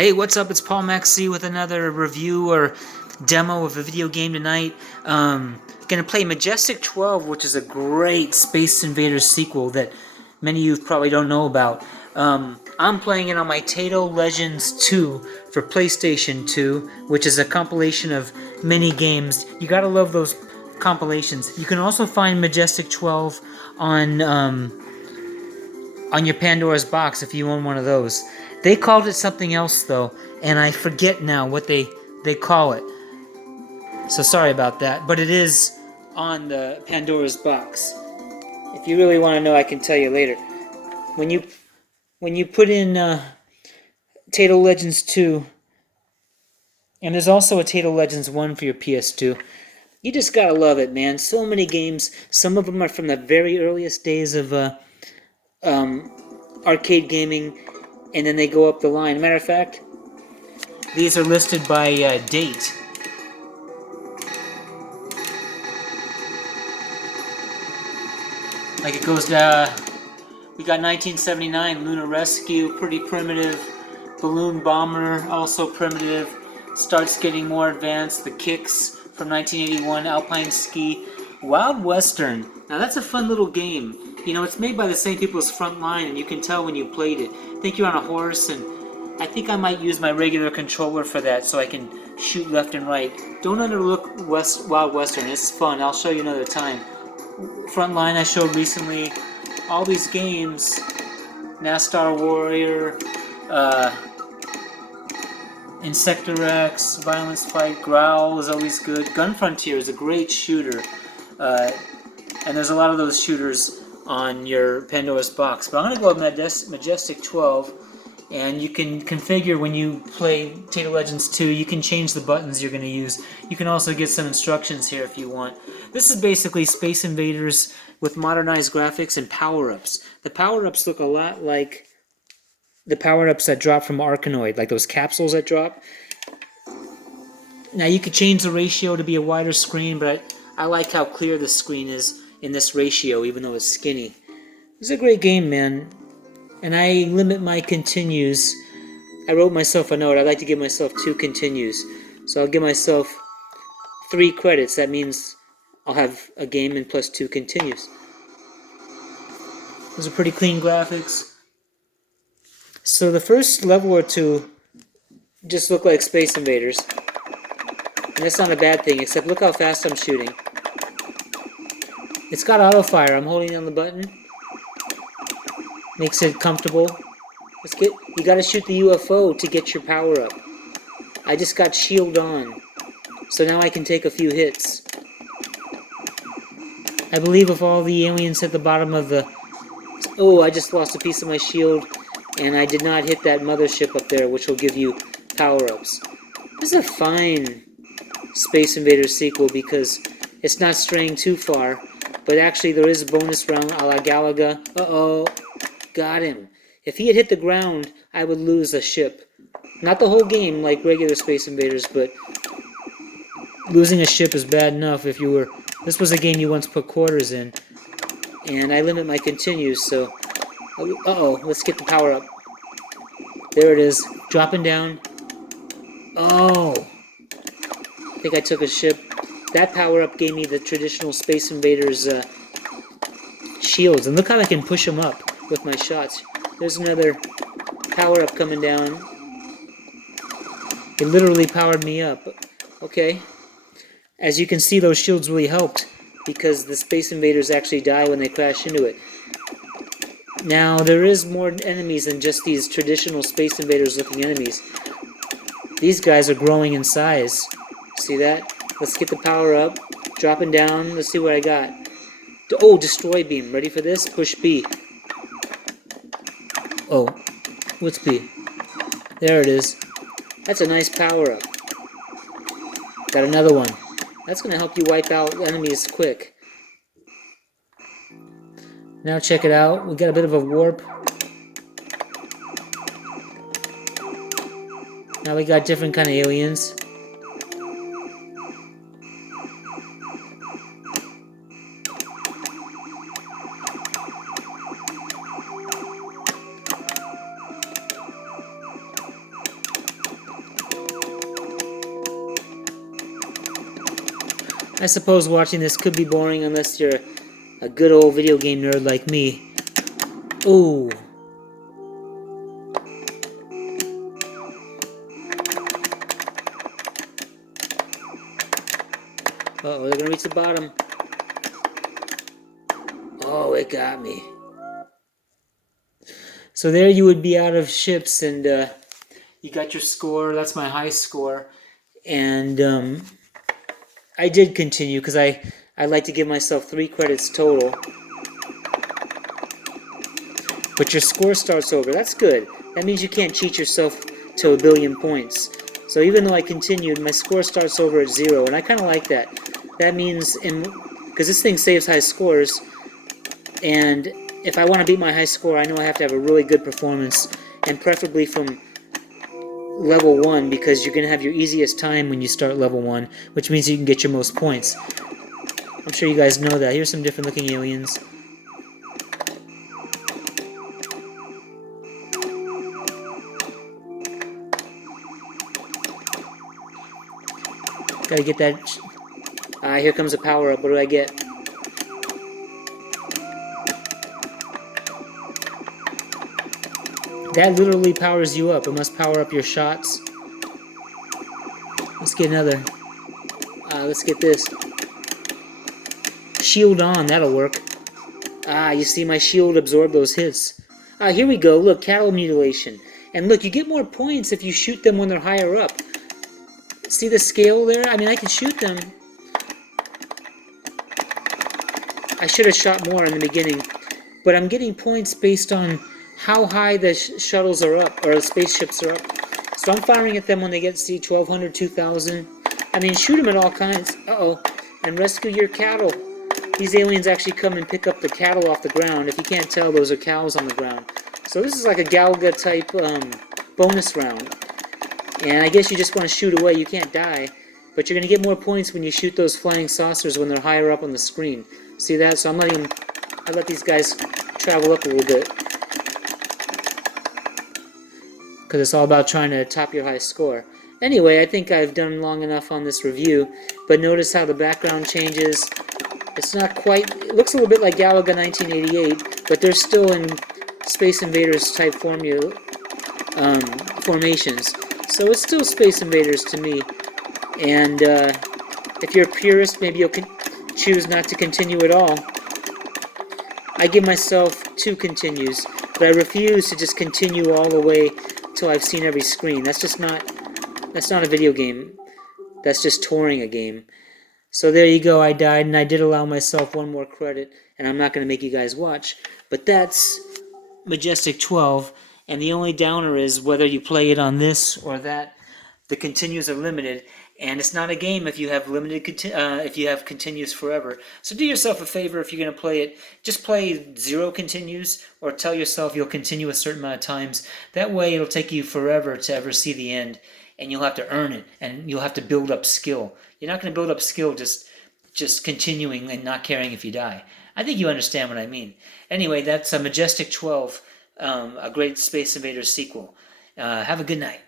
Hey, what's up? It's Paul Maxey with another review or demo of a video game tonight. Gonna play Majestic 12, which is a great Space Invaders sequel that many of you probably don't know about. I'm playing it on my Taito Legends 2 for PlayStation 2, which is a compilation of mini games. You gotta love those compilations. You can also find Majestic 12 on your Pandora's box if you own one of those. They called it something else though, and I forget now what they call it. So sorry about that, but it is on the Pandora's box. If you really want to know, I can tell you later. When you put in Taito Legends 2, and there's also a Taito Legends 1 for your PS2, you just gotta love it, man. So many games. Some of them are from the very earliest days of arcade gaming, and then they go up the line. Matter of fact, these are listed by date. Like it goes to, we got 1979, Lunar Rescue, pretty primitive. Balloon Bomber, also primitive. Starts getting more advanced. The Kicks from 1981, Alpine Ski. Wild Western. Now that's a fun little game. You know, it's made by the same people as Frontline, and you can tell when you played it. I think you're on a horse, and I think I might use my regular controller for that so I can shoot left and right. Don't underlook Wild Western. It's fun. I'll show you another time. Frontline I showed recently. All these games. Nastar Warrior. Insectorex, Violence Fight, Growl is always good. Gun Frontier is a great shooter. And there's a lot of those shooters on your Pandora's box. But I'm going to go with Majestic 12. And you can configure when you play Taito Legends 2, you can change the buttons you're going to use. You can also get some instructions here if you want. This is basically Space Invaders with modernized graphics and power-ups. The power-ups look a lot like the power-ups that drop from Arkanoid, like those capsules that drop. Now you could change the ratio to be a wider screen, but I like how clear the screen is in this ratio, even though it's skinny. It's a great game, man. And I limit my continues. I wrote myself a note. I'd like to give myself 2 continues. So I'll give myself 3 credits. That means I'll have a game and plus 2 continues. Those are pretty clean graphics. So the first level or 2 just look like Space Invaders. And that's not a bad thing, except look how fast I'm shooting. It's got auto-fire. I'm holding down the button. Makes it comfortable. You gotta shoot the UFO to get your power up. I just got shield on, so now I can take a few hits. I believe if all the aliens hit the bottom of the... Oh, I just lost a piece of my shield, and I did not hit that mothership up there, which will give you power-ups. This is a fine Space Invaders sequel because it's not straying too far, but actually there is a bonus round a la Galaga. Uh-oh. Got him. If he had hit the ground, I would lose a ship. Not the whole game like regular Space Invaders, but losing a ship is bad enough if you were... This was a game you once put quarters in. And I limit my continues, so... Uh-oh, let's get the power up. There it is. Dropping down. Oh! I think I took a ship. That power up gave me the traditional Space Invaders shields. And look how I can push them up with my shots. There's another power up coming down. It literally powered me up. Okay. As you can see, those shields really helped because the Space Invaders actually die when they crash into it. Now, there is more enemies than just these traditional Space Invaders looking enemies. These guys are growing in size. See that? Let's get the power up. Dropping down. Let's see what I got. Oh, Destroy Beam. Ready for this? Push B. Oh, what's B? There it is. That's a nice power-up. Got another one. That's going to help you wipe out enemies quick. Now check it out. We got a bit of a warp. Now we got different kind of aliens. I suppose watching this could be boring unless you're a good old video game nerd like me. Ooh. Uh-oh, they're gonna reach the bottom. Oh, it got me. So there you would be out of ships, and you got your score. That's my high score. And I did continue because I like to give myself 3 credits total. But your score starts over. That's good. That means you can't cheat yourself to 1 billion points. So even though I continued, my score starts over at 0, and I kind of like that. That means, because this thing saves high scores, and if I want to beat my high score, I know I have to have a really good performance, and preferably from level 1, because you're going to have your easiest time when you start level 1, which means you can get your most points. I'm sure you guys know that. Here's some different looking aliens. Gotta get that. Here comes a power up. What do I get? That literally powers you up. It must power up your shots. Let's get another. Let's get this. Shield on. That'll work. You see my shield absorb those hits. Here we go. Look, cattle mutilation. And look, you get more points if you shoot them when they're higher up. See the scale there? I mean, I can shoot them. I should have shot more in the beginning. But I'm getting points based on how high the shuttles are up, or the spaceships are up. So I'm firing at them when they get, see, 1,200, 2,000. I mean, shoot them at all kinds. Uh-oh. And rescue your cattle. These aliens actually come and pick up the cattle off the ground. If you can't tell, those are cows on the ground. So this is like a Galaga type bonus round. And I guess you just want to shoot away. You can't die. But you're going to get more points when you shoot those flying saucers when they're higher up on the screen. See that? So I let these guys travel up a little bit. Because it's all about trying to top your high score. Anyway, I think I've done long enough on this review. But notice how the background changes. It's not quite... It looks a little bit like Galaga 1988. But they're still in Space Invaders type formations. So it's still Space Invaders to me. And if you're a purist, maybe you'll choose not to continue at all. I give myself 2 continues, but I refuse to just continue all the way till I've seen every screen. That's not a video game. That's just touring a game. So there you go, I died, and I did allow myself 1 more credit, and I'm not going to make you guys watch. But that's Majestic 12. And the only downer is whether you play it on this or that, the continues are limited, and it's not a game if you have continues forever. So do yourself a favor if you're going to play it, just play 0 continues, or tell yourself you'll continue a certain amount of times. That way it'll take you forever to ever see the end, and you'll have to earn it, and you'll have to build up skill. You're not going to build up skill just continuing and not caring if you die. I think you understand what I mean. Anyway, that's a Majestic 12. A great Space Invaders sequel. Have a good night.